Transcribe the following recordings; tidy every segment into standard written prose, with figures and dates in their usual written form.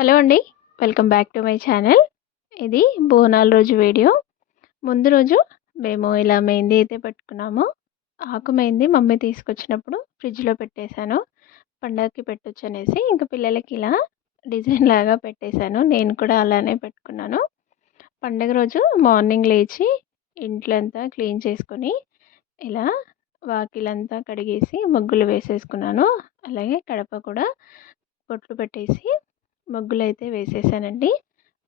Hello అండి. Welcome back to my channel. ఇది బోనాల రోజు వీడియో. ముందు రోజు మేము ఇలా మెహందీ అయితే పెట్టుకున్నాము. ఆకు మెహందీ మమ్మీ తీసుకొచ్చినప్పుడు ఫ్రిడ్జ్‌లో పెట్టేశాను. పండగకి పెట్టొచ్చనేసి ఇంక పిల్లలకి ఇలా డిజైన్ లాగా పెట్టేశాను. నేను కూడా అలానే పెట్టుకున్నాను. పండగ రోజు మార్నింగ్ లేచి ఇంట్లంతా క్లీన్ చేసుకొని ఇలా వాకిలంతా కడిగేసి ముగ్గులు వేసేసుకున్నాను. అలాగే కడప కూడా బొట్లు పెట్టేసి ముగ్గులైతే వేసేసానండి.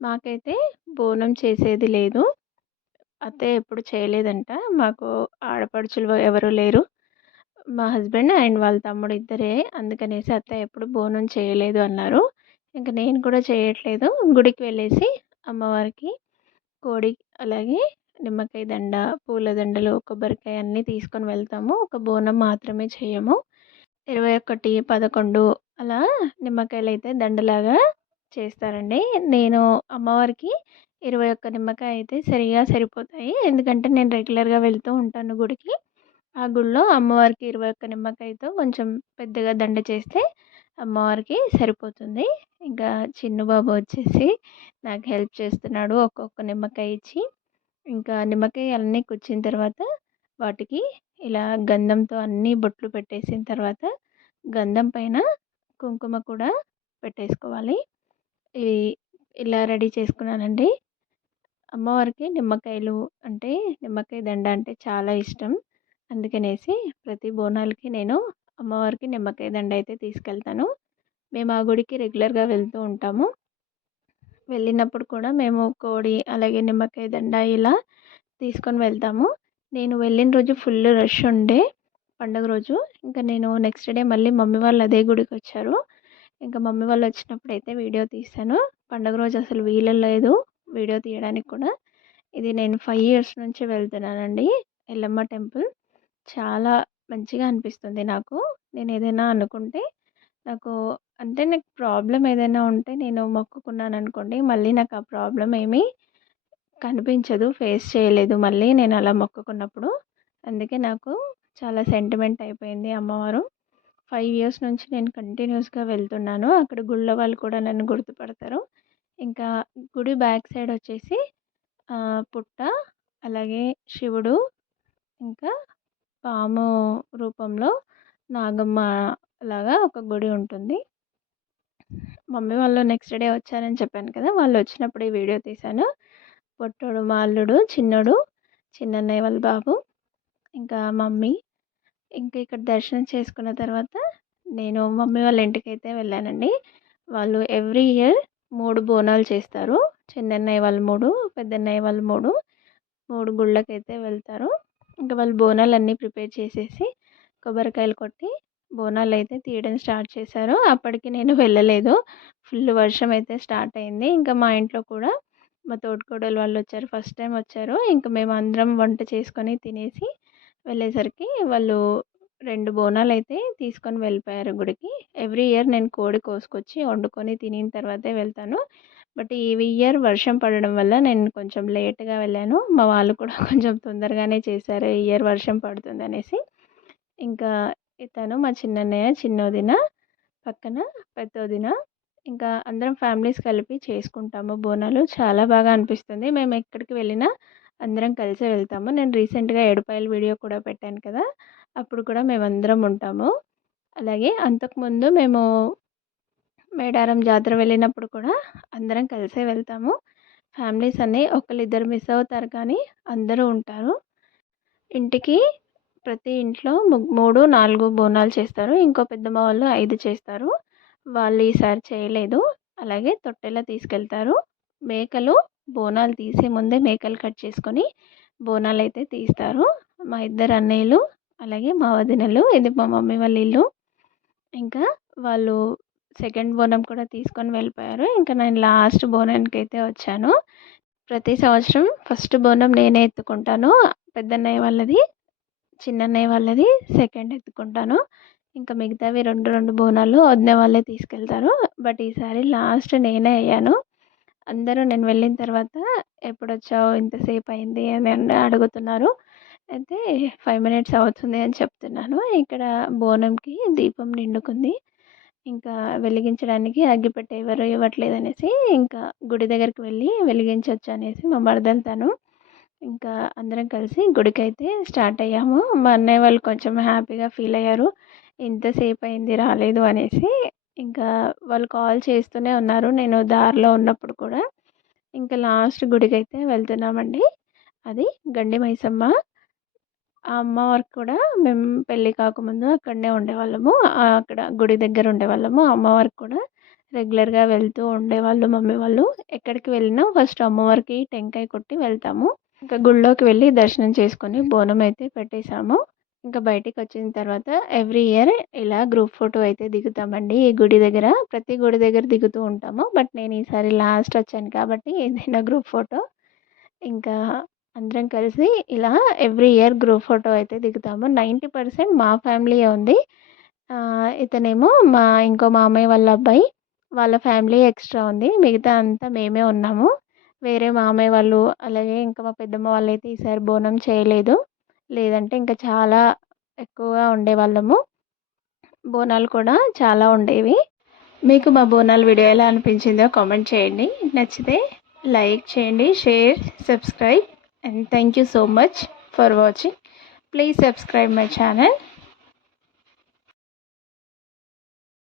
మాకైతే బోనం చేసేది లేదు. అత్తయ్య ఎప్పుడు చేయలేదంట. మాకు ఆడపడుచులు ఎవరు లేరు. మా హస్బెండ్ అండ్ వాళ్ళ తమ్ముడు ఇద్దరే. అందుకనేసి అత్తయ్య ఎప్పుడు బోనం చేయలేదు అన్నారు. ఇంక నేను కూడా చేయట్లేదు. గుడికి వెళ్ళేసి అమ్మవారికి కోడి, అలాగే నిమ్మకాయ దండ, పూల దండలు, కొబ్బరికాయ అన్నీ తీసుకొని వెళ్తాము. ఒక బోనం మాత్రమే చేయము. 21, 11 అలా నిమ్మకాయలైతే దండలాగా చేస్తారండి. నేను అమ్మవారికి 21 నిమ్మకాయ అయితే సరిపోతాయి. ఎందుకంటే నేను రెగ్యులర్‌గా వెళ్తూ ఉంటాను గుడికి. ఆ గుడిలో అమ్మవారికి 21 నిమ్మకాయతో కొంచెం పెద్దగా దండ చేస్తే అమ్మవారికి సరిపోతుంది. ఇంకా చిన్ను బాబు వచ్చేసి నాకు హెల్ప్ చేస్తున్నాడు. ఒక్కొక్క నిమ్మకాయ ఇచ్చి, ఇంకా నిమ్మకాయ అన్నీ కుచ్చిన తర్వాత వాటికి ఇలా గంధంతో అన్నీ బొట్లు పెట్టేసిన తర్వాత గంధం పైన కుంకుమ కూడా పెట్టేసుకోవాలి. ఇవి ఇలా రెడీ చేసుకున్నానండి. అమ్మవారికి నిమ్మకాయలు అంటే నిమ్మకాయ దండ అంటే చాలా ఇష్టం. అందుకనేసి ప్రతి బోనాలకి నేను అమ్మవారికి నిమ్మకాయ దండ అయితే తీసుకెళ్తాను. మేము ఆ గుడికి రెగ్యులర్‌గా వెళ్తూ ఉంటాము. వెళ్ళినప్పుడు కూడా మేము కోడి, అలాగే నిమ్మకాయ దండ ఇలా తీసుకొని వెళ్తాము. నేను వెళ్ళిన రోజు ఫుల్ రష్ ఉండే పండుగ రోజు. ఇంకా నేను నెక్స్ట్ డే మళ్ళీ మమ్మీ వాళ్ళు అదే గుడికొచ్చారు. ఇంకా మమ్మీ వాళ్ళు వచ్చినప్పుడైతే వీడియో తీశాను. పండుగ రోజు అసలు వీలు లేదు వీడియో తీయడానికి కూడా. ఇది నేను 5 ఇయర్స్ నుంచి వెళ్తున్నానండి ఎల్లమ్మ టెంపుల్. చాలా మంచిగా అనిపిస్తుంది నాకు. నేను ఏదైనా అనుకుంటే నాకు అంటే నాకు ప్రాబ్లమ్ ఏదైనా ఉంటే నేను మొక్కుకున్నాననుకోండి, మళ్ళీ నాకు ఆ ప్రాబ్లమ్ ఏమీ కనిపించదు. ఫేస్ చేయలేదు మళ్ళీ నేను అలా మొక్కుకున్నప్పుడు. అందుకే నాకు చాలా సెంటిమెంట్ అయిపోయింది అమ్మవారు. 5 ఇయర్స్ నుంచి నేను కంటిన్యూస్‌గా వెళ్తున్నాను. అక్కడ గుళ్ళో వాళ్ళు కూడా నన్ను గుర్తుపడతారు. ఇంకా గుడి బ్యాక్ సైడ్ వచ్చేసి పుట్ట, అలాగే శివుడు, ఇంకా పాము రూపంలో నాగమ్మ లాగా ఒక గుడి ఉంటుంది. మమ్మీ వాళ్ళు నెక్స్ట్ డే వచ్చారని చెప్పాను కదా! వాళ్ళు వచ్చినప్పుడు ఈ వీడియో తీశాను. పొట్టోడు మా అల్లుడు, చిన్నోడు, చిన్నన్నయ్య వాళ్ళ బాబు, ఇంకా మమ్మీ. ఇంకా ఇక్కడ దర్శనం చేసుకున్న తర్వాత నేను మమ్మీ వాళ్ళ ఇంటికైతే వెళ్ళానండి. వాళ్ళు ఎవ్రీ ఇయర్ 3 బోనాలు చేస్తారు. చిన్నన్నయ్య వాళ్ళు 3, పెద్దన్నయ్య వాళ్ళు 3 గుళ్ళకైతే వెళ్తారు. ఇంకా వాళ్ళు బోనాలన్నీ ప్రిపేర్ చేసేసి కొబ్బరికాయలు కొట్టి బోనాలైతే తీయడం స్టార్ట్ చేశారు. అప్పటికి నేను వెళ్ళలేదు. ఫుల్ వర్షం అయితే స్టార్ట్ అయింది. ఇంకా మా ఇంట్లో కూడా మా తోటికోడలు వాళ్ళు వచ్చారు. ఫస్ట్ టైం వచ్చారు. ఇంక మేమందరం వంట చేసుకొని తినేసి వెళ్ళేసరికి వాళ్ళు 2 బోనాలైతే తీసుకొని వెళ్ళిపోయారు గుడికి. ఎవ్రీ ఇయర్ నేను కోడి కోసుకొచ్చి వండుకొని తినిన తర్వాతే వెళ్తాను. బట్ ఈ ఇయర్ వర్షం పడడం వల్ల నేను కొంచెం లేట్‌గా వెళ్ళాను. మా వాళ్ళు కూడా కొంచెం తొందరగానే చేశారు. ఈ ఇయర్ వర్షం పడుతుందనేసి. ఇంకా ఇతను మా చిన్నన్నయ్య, చిన్నొదిన, పక్కన పెద్దొదిన, ఇంకా అందరం ఫ్యామిలీస్ కలిపి చేసుకుంటాము బోనాలు. చాలా బాగా అనిపిస్తుంది. మేము ఎక్కడికి వెళ్ళినా అందరం కలిసే వెళ్తాము. నేను రీసెంట్‌గా ఏడుపాయల వీడియో కూడా పెట్టాను కదా! అప్పుడు కూడా మేమందరం ఉంటాము. అలాగే అంతకుముందు మేము మేడారం జాతర వెళ్ళినప్పుడు కూడా అందరం కలిసే వెళ్తాము. ఫ్యామిలీస్ అన్నీ ఒకళ్ళిద్దరు మిస్ అవుతారు కానీ అందరూ ఉంటారు. ఇంటికి ప్రతి ఇంట్లో 3, 4 బోనాలు చేస్తారు. ఇంకో పెద్దమ్మ వాళ్ళు 5 చేస్తారు. వాళ్ళు ఈసారి చేయలేదు. అలాగే తొట్టెల తీసుకెళ్తారు. మేకలు బోనాలు తీసే ముందే మేకలు కట్ చేసుకొని బోనాలైతే తీస్తారు. మా ఇద్దరు అన్నయ్యలు, అలాగే మా వదినలు, ఇది మా మమ్మీ వాళ్ళ ఇల్లు. ఇంకా వాళ్ళు సెకండ్ బోనం కూడా తీసుకొని వెళ్ళిపోయారు. ఇంకా నేను లాస్ట్ బోనానికైతే వచ్చాను. ప్రతి సంవత్సరం ఫస్ట్ బోనం నేనే ఎత్తుకుంటాను. పెద్దన్నయ్య వాళ్ళది, చిన్నన్నయ్య వాళ్ళది సెకండ్ ఎత్తుకుంటాను. ఇంకా మిగతావి 2 బోనాలు వదిన వాళ్ళే తీసుకెళ్తారు. బట్ ఈసారి లాస్ట్ నేనే అయ్యాను. అందరూ నేను వెళ్ళిన తర్వాత ఎప్పుడొచ్చావు ఇంతసేపు అయింది అని అడుగుతున్నారు. అయితే 5 మినిట్స్ అవుతుంది అని చెప్తున్నాను. ఇక్కడ బోనంకి దీపం నిండుకుంది. ఇంకా వెలిగించడానికి అగ్గిపెట్టె ఎవరు ఇవ్వట్లేదనేసి ఇంకా గుడి దగ్గరికి వెళ్ళి వెలిగించవచ్చు అనేసి మా మరదలు తను. ఇంకా అందరం కలిసి గుడికైతే స్టార్ట్ అయ్యాము. మా అన్నయ్య వాళ్ళు కొంచెం హ్యాపీగా ఫీల్ అయ్యారు. ఇంతసేపు అయింది రాలేదు అనేసి. ఇంకా వాళ్ళు కాల్ చేస్తూనే ఉన్నారు నేను దారిలో ఉన్నప్పుడు కూడా. ఇంకా లాస్ట్ గుడికైతే వెళ్తున్నామండి. అది గండి మైసమ్మ. ఆ అమ్మవారికి కూడా మేము పెళ్ళి కాకముందు అక్కడనే ఉండేవాళ్ళము. అక్కడ గుడి దగ్గర ఉండేవాళ్ళము. ఆ అమ్మవారికి కూడా రెగ్యులర్‌గా వెళ్తూ ఉండేవాళ్ళు మమ్మీ వాళ్ళు. ఎక్కడికి వెళ్ళినా ఫస్ట్ అమ్మవారికి టెంకాయ కొట్టి వెళ్తాము. ఇంకా గుడిలోకి వెళ్ళి దర్శనం చేసుకొని బోనం అయితే పెట్టేసాము. ఇంకా బయటికొచ్చిన తర్వాత ఎవ్రీ ఇయర్ ఇలా గ్రూప్ ఫోటో అయితే దిగుతామండి. ఈ గుడి దగ్గర. ప్రతి గుడి దగ్గర దిగుతూ ఉంటాము. బట్ నేను ఈసారి లాస్ట్ వచ్చాను కాబట్టి ఇది నా గ్రూప్ ఫోటో. ఇంకా అందరం కలిసి ఇలా ఎవ్రీ ఇయర్ గ్రూప్ ఫోటో అయితే దిగుతాము. 90% మా ఫ్యామిలీయే ఉంది. ఇతనేమో ఇంకో మామయ్య వాళ్ళ అబ్బాయి, వాళ్ళ ఫ్యామిలీ ఎక్స్ట్రా ఉంది. మిగతా అంతా మేమే ఉన్నాము. వేరే మామయ్య వాళ్ళు, అలాగే ఇంకా మా పెద్దమ్మ వాళ్ళైతే ఈసారి బోనం చేయలేదు. లేదంటే ఇంకా చాలా ఎక్కువగా ఉండేవాళ్ళము. బోనాలు కూడా చాలా ఉండేవి. మీకు మా బోనాల వీడియో ఎలా అనిపించిందో కామెంట్ చేయండి. నచ్చితే లైక్ చేయండి, share, subscribe, and thank you so much for watching. Please subscribe my channel.